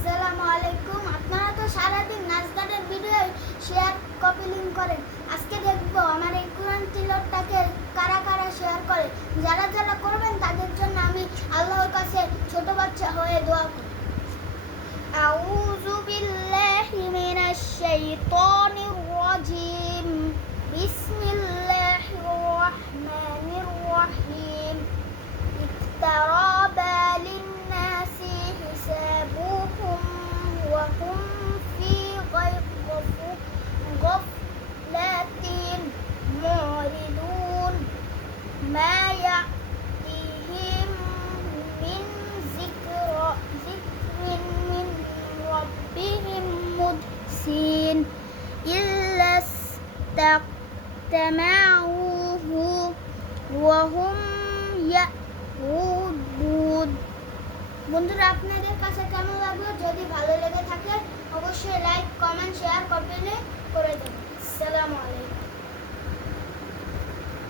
আসসালামু আলাইকুম। আপনারা তো সারাদিন নাচ গানের ভিডিও শেয়ার কপি লিঙ্ক করেন। আজকে দেখব আমার এই কোরআন তিলাওয়াতটাকে কারা কারা শেয়ার করে। যারা যারা করবেন তাদের জন্য আমি আল্লাহর কাছে ছোট বাচ্চা হয়ে দোয়া করি। আউযু বিল্লাহি মিনাশ শাইতানির রাজিম। বিসমিল্লাহির রাহমানির রাহিম। ইকতারাবা লিন-নাসি হিসাবুহুম ওয়া হুম ফি غفلة معرضون ما يأتيهم من ذكر من ربهم محدث إلا استمعوه وهم يعرضون। বন্ধুরা, আপনাদের কাছে কেমন লাগলো? যদি ভালো লেগে থাকে অবশ্যই লাইক, কমেন্ট, শেয়ার, কপি করে দেবেন। আসসালামু আলাইকুম।